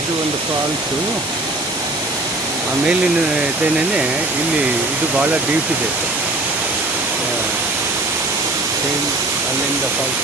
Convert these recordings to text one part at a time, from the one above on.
ಇದು ಒಂದು ಫಾಲ್ಸು. ಆ ಮೇಲಿನದೇನೆ ಇಲ್ಲಿ ಇದು ಭಾಳ ಡೀಪ್ ಇದೆ. ಸೇಮ್ ಅಲ್ಲಿಂದ ಫಾಲ್ಸ್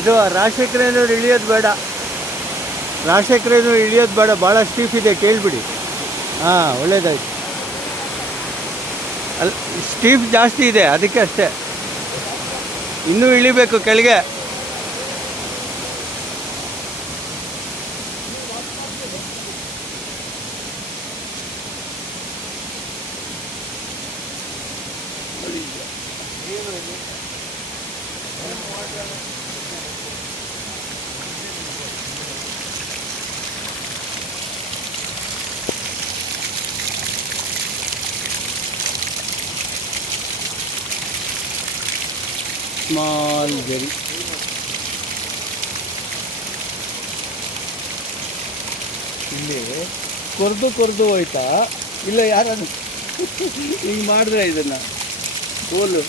ಇದು ರಾಜಶೇಖರೇನವ್ರು ಇಳಿಯೋದು ಬೇಡ, ರಾಜಶೇಖರೇನವ್ರು ಇಳಿಯೋದು ಬೇಡ, ಭಾಳ ಸ್ಟೀಫ್ ಇದೆ, ಕೇಳಿಬಿಡಿ. ಹಾಂ, ಒಳ್ಳೇದಾಯ್ತು. ಅಲ್ಲಿ ಸ್ಟೀಫ್ ಜಾಸ್ತಿ ಇದೆ, ಅದಕ್ಕೆ ಅಷ್ಟೇ. ಇನ್ನೂ ಇಳಿಬೇಕು ಕೆಳಗೆ. ಸ್ಮಾಲ್ ಜರಿ. ಇಲ್ಲಿ ಕೊರ್ದು ಹೋಯ್ತಾ ಇಲ್ಲ, ಯಾರು ಹಿಂಗೆ ಮಾಡಿದ್ರೆ ಇದನ್ನು ಕೋಲು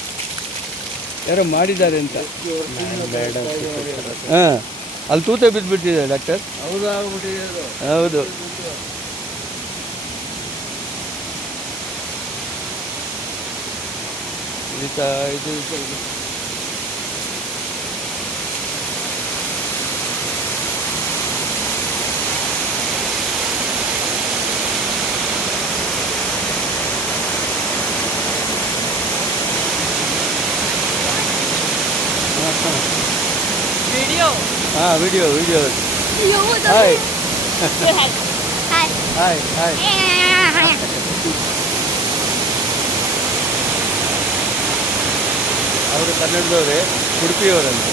ಯಾರೋ ಮಾಡಿದ್ದಾರೆ ಅಂತ. ಬೇಡ. ಹಾಂ, ಅಲ್ಲಿ ತೂತೆ ಬಿದ್ದುಬಿಟ್ಟಿದೆ ಡಾಕ್ಟರ್. ಹೌದು. ಇದು Video. ವಿಡಿಯೋ. Hi. ಹಾಯ್. ಅವರು ಕನ್ನಡದವರೇ, ಉಡುಪಿಯವರಂತ.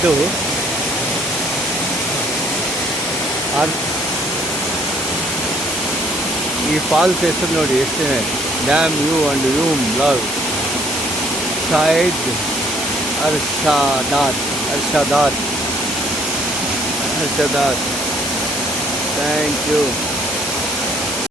ಇದು ಈ ಫಾಲ್ಸ್ ಹೆಸರು ನೋಡಿ ಎಷ್ಟಿದೆ. ಡ್ಯಾಮ್ ಯು ಅಂಡ್ ಯೂಮ್ ಲವ್ ಸೈಡ್ ಅರ್ಷಾದಾತ್. Thank you.